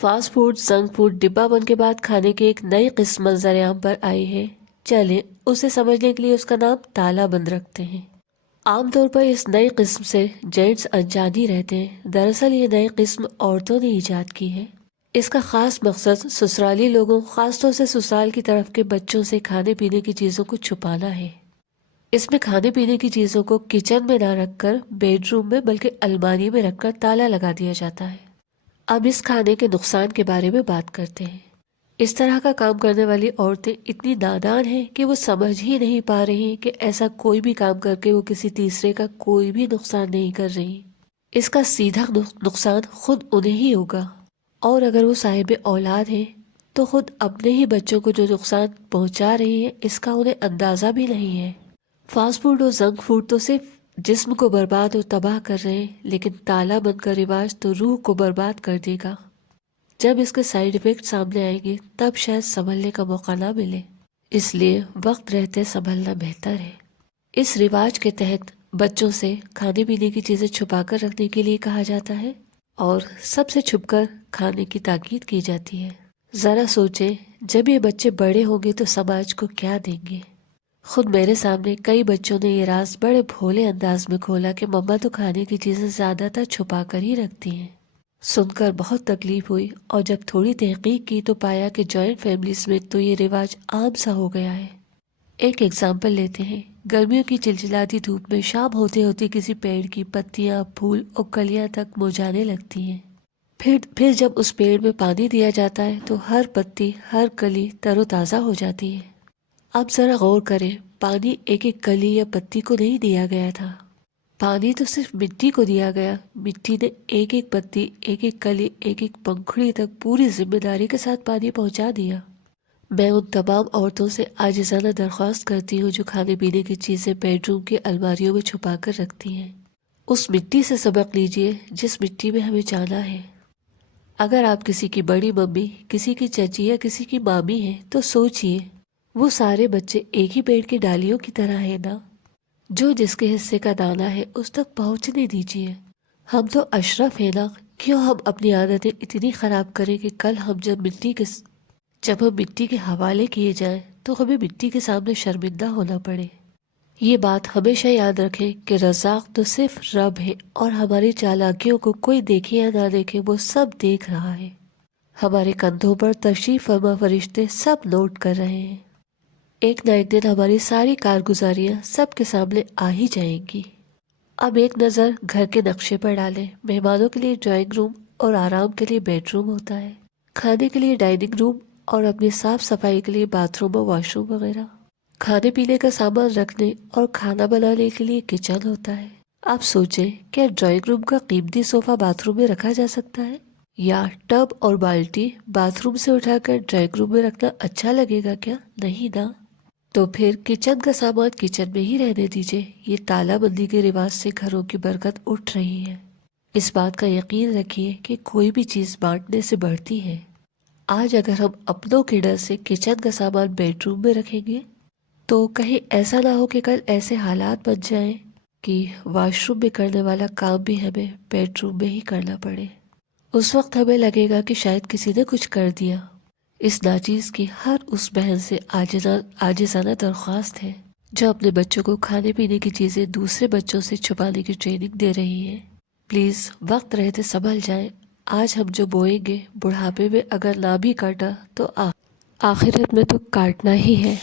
Fast food, junk food ڈبہ بند کے بعد کھانے کی ایک نئی قسم منظر عام پر آئی ہے۔ چلیں اسے سمجھنے کے لیے اس کا نام تالا بند رکھتے ہیں۔ عام طور پر اس نئی قسم سے جینٹس انجان ہی رہتے ہیں۔ دراصل یہ نئی قسم عورتوں نے ایجاد کی ہے۔ اس کا خاص مقصد سسرالی لوگوں، خاص طور سے سسرال کی طرف کے بچوں سے کھانے پینے کی چیزوں کو چھپانا ہے۔ اس میں کھانے پینے کی چیزوں کو کچن میں نہ رکھ کر بیڈ روم میں بلکہ الماری میں رکھ کر تالا لگا دیا جاتا ہے۔ اب اس کھانے کے نقصان کے بارے میں بات کرتے ہیں۔ اس طرح کا کام کرنے والی عورتیں اتنی نادان ہیں کہ وہ سمجھ ہی نہیں پا رہی کہ ایسا کوئی بھی کام کر کے وہ کسی تیسرے کا کوئی بھی نقصان نہیں کر رہی۔ اس کا سیدھا نقصان خود انہیں ہی ہوگا، اور اگر وہ صاحب اولاد ہیں تو خود اپنے ہی بچوں کو جو نقصان پہنچا رہی ہیں اس کا انہیں اندازہ بھی نہیں ہے۔ فاسٹ فوڈ اور جنک فوڈ تو صرف جسم کو برباد اور تباہ کر رہے ہیں، لیکن تالا بند کا رواج تو روح کو برباد کر دے گا۔ جب اس کے سائیڈ ایفیکٹ سامنے آئیں گے تب شاید سنبھلنے کا موقع نہ ملے، اس لیے وقت رہتے سنبھلنا بہتر ہے۔ اس رواج کے تحت بچوں سے کھانے پینے کی چیزیں چھپا کر رکھنے کے لیے کہا جاتا ہے اور سب سے چھپ کر کھانے کی تاکید کی جاتی ہے۔ ذرا سوچیں، جب یہ بچے بڑے ہوں گے تو سماج کو کیا دیں گے؟ خود میرے سامنے کئی بچوں نے یہ راز بڑے بھولے انداز میں کھولا کہ مما تو کھانے کی چیزیں زیادہ تر چھپا کر ہی رکھتی ہیں۔ سن کر بہت تکلیف ہوئی، اور جب تھوڑی تحقیق کی تو پایا کہ جوائنٹ فیملیز میں تو یہ رواج عام سا ہو گیا ہے۔ ایک ایگزامپل لیتے ہیں۔ گرمیوں کی چلچلاتی دھوپ میں شام ہوتے ہوتے کسی پیڑ کی پتیاں، پھول اور کلیاں تک مرجھانے لگتی ہیں۔ پھر جب اس پیڑ میں پانی دیا جاتا ہے تو ہر پتی، ہر کلی تر و تازہ ہو جاتی ہے۔ اب ذرا غور کریں، پانی ایک ایک کلی یا پتی کو نہیں دیا گیا تھا، پانی تو صرف مٹی کو دیا گیا۔ مٹی نے ایک ایک پتی، ایک ایک کلی، ایک ایک پنکھڑی تک پوری ذمہ داری کے ساتھ پانی پہنچا دیا۔ میں ان تمام عورتوں سے عاجزانہ درخواست کرتی ہوں جو کھانے پینے کی چیزیں بیڈ روم کی الماریوں میں چھپا کر رکھتی ہیں، اس مٹی سے سبق لیجئے جس مٹی میں ہمیں جانا ہے۔ اگر آپ کسی کی بڑی ممی، کسی کی چچی یا کسی کی مامی ہیں تو سوچئے، وہ سارے بچے ایک ہی پیڑ کی ڈالیوں کی طرح ہیں نا؟ جو جس کے حصے کا دانہ ہے اس تک پہنچنے دیجئے۔ ہم تو اشرف ہیں نا، کیوں ہم اپنی عادتیں اتنی خراب کریں کہ کل ہم جب ہم مٹی کے حوالے کیے جائیں تو ہمیں مٹی کے سامنے شرمندہ ہونا پڑے۔ یہ بات ہمیشہ یاد رکھیں کہ رزاق تو صرف رب ہے، اور ہماری چالاکیوں کو کوئی دیکھے یا نہ دیکھے وہ سب دیکھ رہا ہے۔ ہمارے کندھوں پر تشریف فرما فرشتے سب نوٹ کر رہے ہیں۔ ایک نہ ایک دن ہماری ساری کارگزاریاں سب کے سامنے آ ہی جائیں گی۔ اب ایک نظر گھر کے نقشے پر ڈالیں۔ مہمانوں کے لیے ڈرائنگ روم اور آرام کے لیے بیڈ روم ہوتا ہے، کھانے کے لیے ڈائننگ روم اور اپنی صاف صفائی کے لیے باتھ روم اور واش روم وغیرہ، کھانے پینے کا سامان رکھنے اور کھانا بنانے کے لیے کچن ہوتا ہے۔ آپ سوچیں، کیا ڈرائنگ روم کا قیمتی صوفہ باتھ روم میں رکھا جا سکتا ہے؟ یا ٹب اور بالٹی باتھ روم سے اٹھا کر ڈرائنگ روم میں رکھنا اچھا لگے گا کیا؟ نہیں نا۔ تو پھر کچن کا سامان کچن میں ہی رہنے دیجئے۔ یہ تالا بندی کے رواج سے گھروں کی برکت اٹھ رہی ہے۔ اس بات کا یقین رکھیے کہ کوئی بھی چیز بانٹنے سے بڑھتی ہے۔ آج اگر ہم اپنوں کے ڈر سے کچن کا سامان بیڈ روم میں رکھیں گے تو کہیں ایسا نہ ہو کہ کل ایسے حالات بن جائیں کہ واش روم میں کرنے والا کام بھی ہمیں بیڈ روم میں ہی کرنا پڑے۔ اس وقت ہمیں لگے گا کہ شاید کسی نے کچھ کر دیا۔ اس ناچیز کی ہر اس بہن سے عاجزانہ درخواست ہے جو اپنے بچوں کو کھانے پینے کی چیزیں دوسرے بچوں سے چھپانے کی ٹریننگ دے رہی ہے۔ پلیز وقت رہتے سنبھل جائیں۔ آج ہم جو بوئیں گے بڑھاپے میں اگر نہ بھی کاٹا تو آخرت میں تو کاٹنا ہی ہے۔